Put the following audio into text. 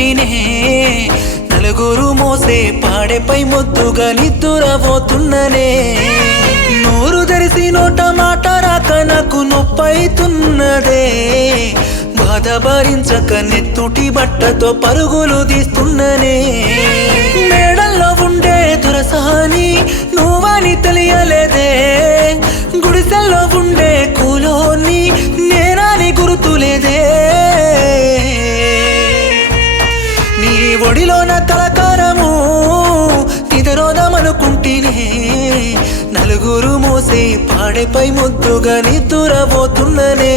అనుకుంటేనే నలుగురు మోసే పాడెపై మొద్దుగా నిద్దురబోతున్ననే నోరు తెరిసి నోట మాట రాక నాకు నొప్పైతున్నదే బాధ భరించక నెత్తుటి బట్టతో పరుగులు తీస్తున్ననే మేడల్లో ఉండే దురసాని నువ్వని తెలియలేదే గుడిసెల్లో ఉండే కూలోని నేనాని గుర్తులేదే నీ ఒడిలోన కలకారము నిదరోదమనుకుంటేనే నలుగురు మోసే పాడెపై ముద్దుగా నిద్దురబోతున్ననే